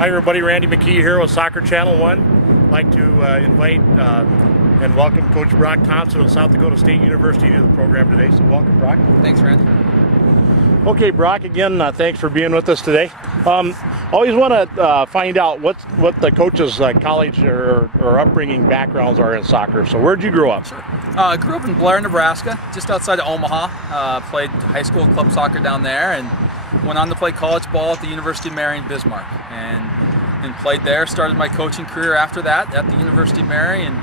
Hi everybody, Randy McKee here with Soccer Channel 1. I'd like to invite and welcome Coach Brock Thompson of South Dakota State University to the program today. So welcome, Brock. Thanks, Randy. Okay, Brock, again, thanks for being with us today. Always want to find out what the coach's college or upbringing backgrounds are in soccer. So where'd you grow up? Sure. Grew up in Blair, Nebraska, just outside of Omaha. Played high school club soccer down there and went on to play college ball at the University of Mary in Bismarck. And played there. Started my coaching career after that at the University of Mary and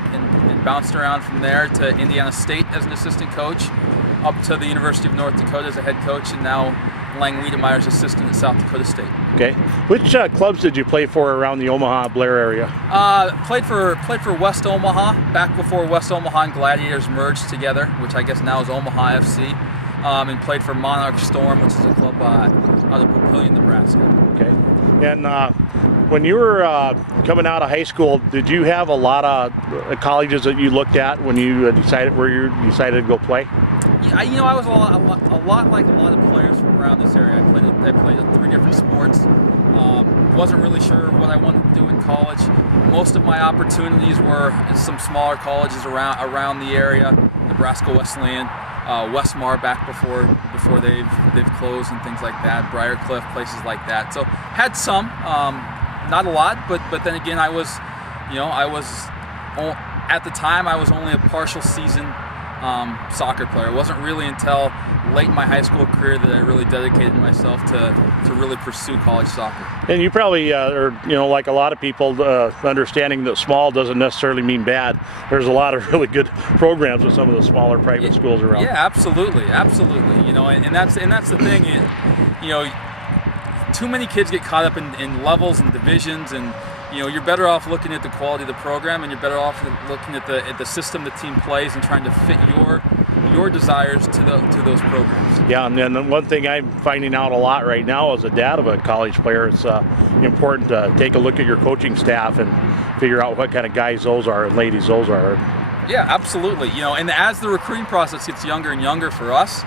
bounced around from there to Indiana State as an assistant coach, up to the University of North Dakota as a head coach, and now Lang Wiedemeyer's assistant at South Dakota State. Okay. Which clubs did you play for around the Omaha, Blair area? Played for West Omaha back before West Omaha and Gladiators merged together, which I guess now is Omaha FC, and played for Monarch Storm, which is a club out of Papillion, Nebraska. Okay. And when you were coming out of high school, did you have a lot of colleges that you looked at when you decided to go play? Yeah, I was a lot like a lot of players from around this area. I played 3 different sports. Wasn't really sure what I wanted to do in college. Most of my opportunities were in some smaller colleges around the area, Nebraska Wesleyan, Westmar back before they've closed and things like that, Briarcliff, places like that. So had some, not a lot, but then again I was at the time I was only a partial season soccer player. It wasn't really until late in my high school career that I really dedicated myself to really pursue college soccer. And you probably are, like a lot of people, understanding that small doesn't necessarily mean bad. There's a lot of really good programs with some of the smaller private schools around. Yeah, absolutely. And that's the thing. Too many kids get caught up in levels and divisions, and you're better off looking at the quality of the program, and you're better off looking at the system the team plays and trying to fit your desires to those programs. Yeah, and then one thing I'm finding out a lot right now as a dad of a college player, it's important to take a look at your coaching staff and figure out what kind of guys those are and ladies those are. Yeah, absolutely. And as the recruiting process gets younger and younger for us,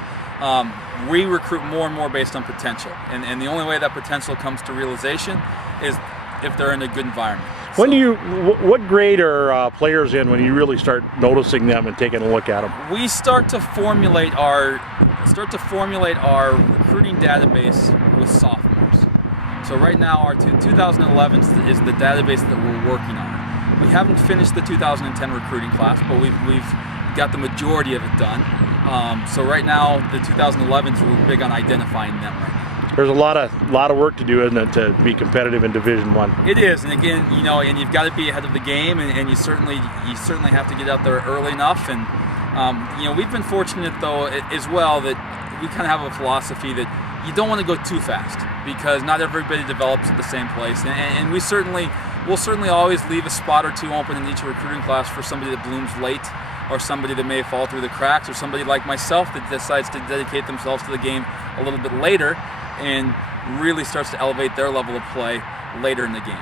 we recruit more and more based on potential, and the only way that potential comes to realization is if they're in a good environment. What grade are players in when you really start noticing them and taking a look at them? We start to formulate our recruiting database with sophomores. So right now our 2011 is the database that we're working on. We haven't finished the 2010 recruiting class, but we've got the majority of it done. So right now the 2011s, we're big on identifying them right now. There's a lot of work to do, isn't it, to be competitive in Division I? It is, and again, and you've got to be ahead of the game, and you certainly have to get out there early enough. And we've been fortunate though as well that we kind of have a philosophy that you don't want to go too fast because not everybody develops at the same place, and we'll certainly always leave a spot or 2 open in each recruiting class for somebody that blooms late, or somebody that may fall through the cracks, or somebody like myself that decides to dedicate themselves to the game a little bit later and really starts to elevate their level of play later in the game.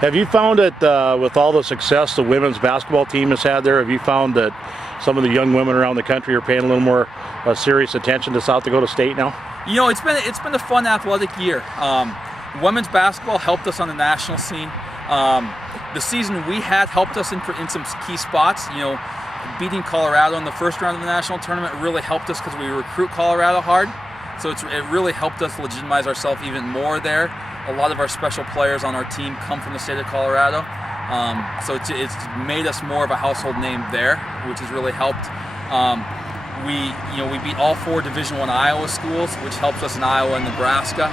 Have you found that with all the success the women's basketball team has had there, have you found that some of the young women around the country are paying a little more serious attention to South Dakota State now? It's been a fun athletic year. Women's basketball helped us on the national scene. The season we had helped us in some key spots. Beating Colorado in the first round of the national tournament really helped us because we recruit Colorado hard. So it really helped us legitimize ourselves even more there. A lot of our special players on our team come from the state of Colorado. So it's made us more of a household name there, which has really helped. We beat all 4 Division I Iowa schools, which helps us in Iowa and Nebraska.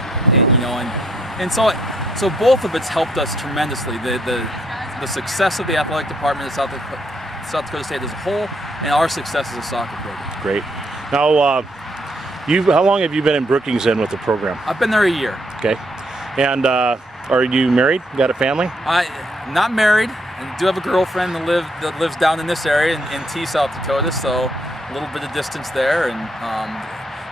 And so both of it's helped us tremendously. The success of the athletic department at South Dakota State as a whole, and our success as a soccer program. Great. Now, how long have you been in Brookings with the program? I've been there a year. Okay. And are you married? Got a family? Not married. I do have a girlfriend that lives down in this area in T, South Dakota, so a little bit of distance there, and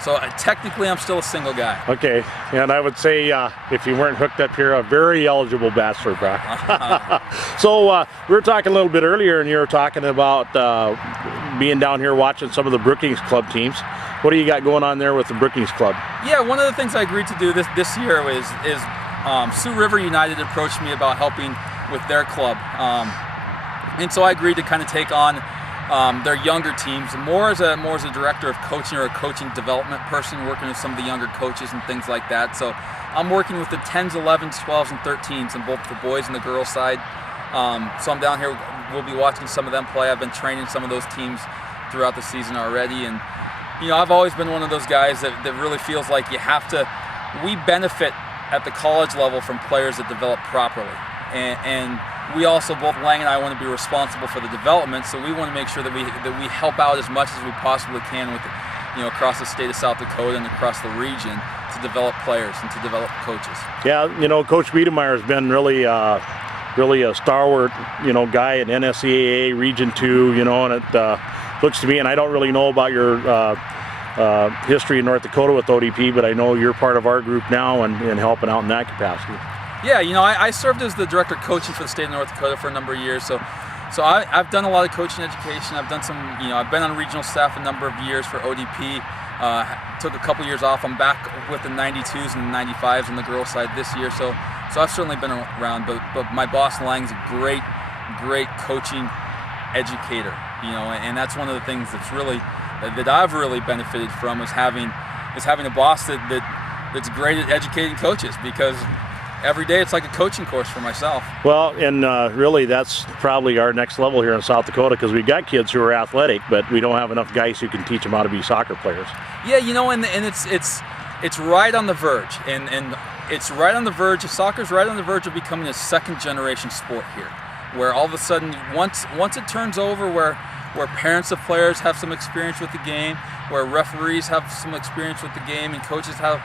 so technically I'm still a single guy. Okay, and I would say if you weren't hooked up here, a very eligible bachelor, Brock. So we were talking a little bit earlier, and you were talking about being down here watching some of the Brookings Club teams. What do you got going on there with the Brookings Club? Yeah, one of the things I agreed to do this year is Sioux River United approached me about helping with their club, and so I agreed to kind of take on their younger teams, more as a director of coaching or a coaching development person, working with some of the younger coaches and things like that. So I'm working with the 10s, 11s, 12s, and 13s on both the boys and the girls side. So I'm down here. We'll be watching some of them play. I've been training some of those teams throughout the season already, and I've always been one of those guys that really feels like you have to. We benefit at the college level from players that develop properly, and we also, both Lang and I, want to be responsible for the development. So we want to make sure that we help out as much as we possibly can with across the state of South Dakota and across the region to develop players and to develop coaches. Yeah, Coach Wiedemeyer has been really a stalwart, guy at NSCAA Region 2, and it looks to me, and I don't really know about your history in North Dakota with ODP, but I know you're part of our group now and helping out in that capacity. Yeah, I served as the director of coaching for the state of North Dakota for a number of years, so I've done a lot of coaching education. I've done some, I've been on regional staff a number of years for ODP. Took a couple years off. I'm back with the 92s and the 95s on the girls side this year, so I've certainly been around. But my boss Lang's a great coaching educator, and that's one of the things that I've really benefited from is having a boss that's great at educating coaches, because every day it's like a coaching course for myself. Well, and really that's probably our next level here in South Dakota, because we've got kids who are athletic, but we don't have enough guys who can teach them how to be soccer players. Yeah, and it's right on the verge, and it's right on the verge. Soccer's right on the verge of becoming a second generation sport here, where all of a sudden once it turns over, where parents of players have some experience with the game, where referees have some experience with the game, and coaches have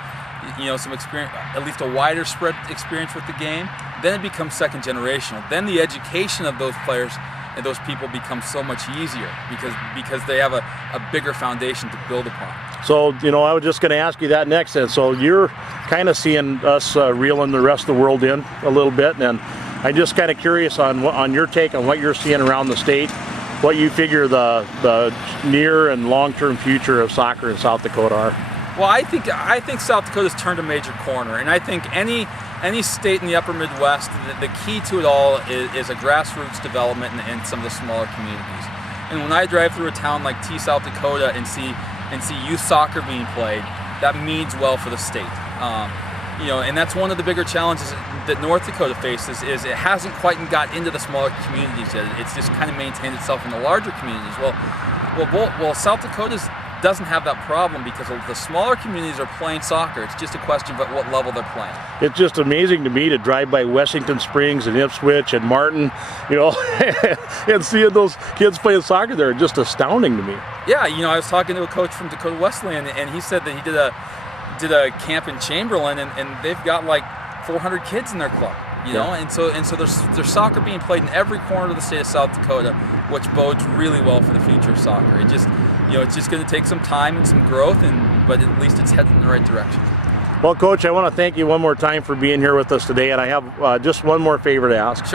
some experience, at least a wider spread experience with the game, then it becomes second generational. Then the education of those players and those people becomes so much easier because they have a bigger foundation to build upon. So, I was just going to ask you that next. And so you're kind of seeing us reeling the rest of the world in a little bit, and I'm just kind of curious on your take on what you're seeing around the state, what you figure the near and long-term future of soccer in South Dakota are. Well, I think South Dakota's turned a major corner, and I think any state in the upper Midwest, the key to it all is a grassroots development in some of the smaller communities. And when I drive through a town like T, South Dakota, and see youth soccer being played, that means well for the state. And that's one of the bigger challenges that North Dakota faces, is it hasn't quite got into the smaller communities yet. It's just kind of maintained itself in the larger communities. Well, South Dakota doesn't have that problem, because the smaller communities are playing soccer. It's just a question of at what level they're playing. It's just amazing to me to drive by Wessington Springs and Ipswich and Martin, and seeing those kids playing soccer there, just astounding to me. Yeah, I was talking to a coach from Dakota Wesleyan, and he said that he did a camp in Chamberlain, and they've got like 400 kids in their club. And so there's soccer being played in every corner of the state of South Dakota, which bodes really well for the future of soccer. It's just going to take some time and some growth, but at least it's headed in the right direction. Well, Coach, I want to thank you one more time for being here with us today, and I have just one more favor to ask.